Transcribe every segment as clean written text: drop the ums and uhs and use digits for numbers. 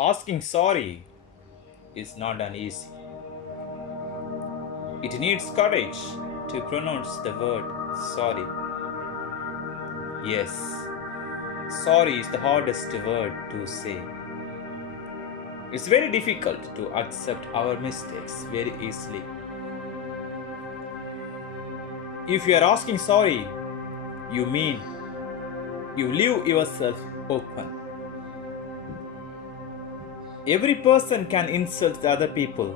Asking sorry is not an easy. It needs courage to pronounce the word sorry. Yes, sorry is the hardest word to say. It's very difficult to accept our mistakes very easily. If you are asking sorry, you mean you leave yourself open. Every person can insult the other people,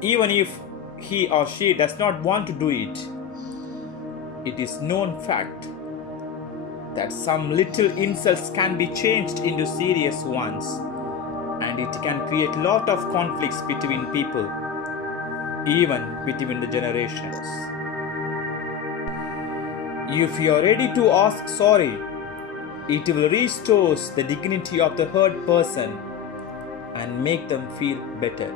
even if he or she does not want to do it. It is known fact that some little insults can be changed into serious ones, and it can create lot of conflicts between people, even between the generations. If you are ready to ask sorry, it will restore the dignity of the hurt person and make them feel better.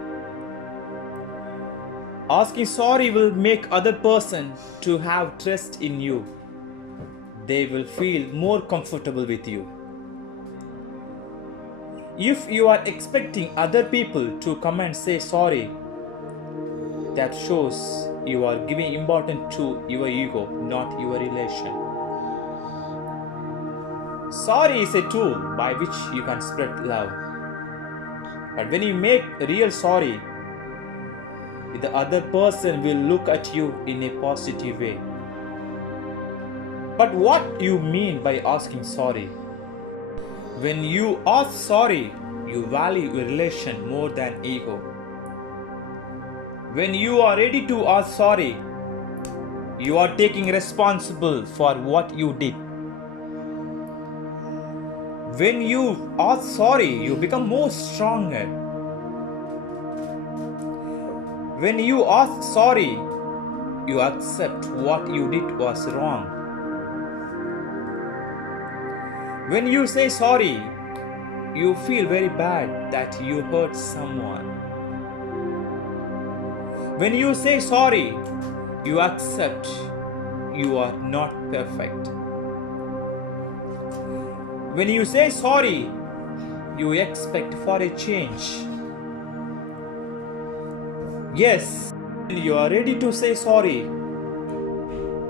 Asking sorry will make other person to have trust in you. They will feel more comfortable with you. If you are expecting other people to come and say sorry, that shows you are giving importance to your ego, not your relation. Sorry is a tool by which you can spread love. But when you make real sorry, the other person will look at you in a positive way. But what you mean by asking sorry? When you ask sorry, you value your relation more than ego. When you are ready to ask sorry, you are taking responsible for what you did. When you ask sorry, you become more stronger. When you ask sorry, you accept what you did was wrong. When you say sorry, you feel very bad that you hurt someone. When you say sorry, you accept you are not perfect. When you say sorry, you expect for a change. Yes, when you are ready to say sorry,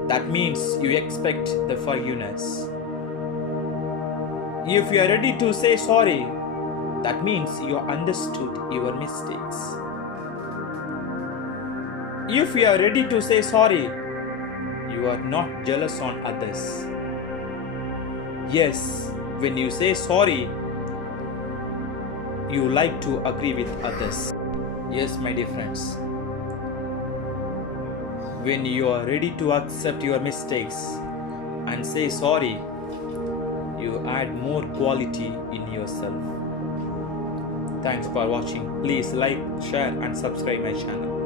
that means you expect the forgiveness. If you are ready to say sorry, that means you understood your mistakes. If you are ready to say sorry, you are not jealous on others. Yes, when you say sorry, you like to agree with others. Yes, my dear friends. When you are ready to accept your mistakes and say sorry, you add more quality in yourself. Thanks for watching. Please like, share and subscribe my channel.